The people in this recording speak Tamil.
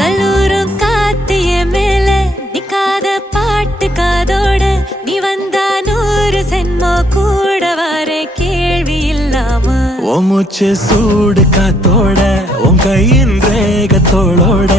கல்லூரும் காத்திய மேல நிக்காத பாட்டு காதோட நீ வந்தா 100 சென்மோ கூட வர கேள்வி இல்லாம ஓ மூச்சு சூடு காத்தோட உன் கையின் ரேகத்தோளோட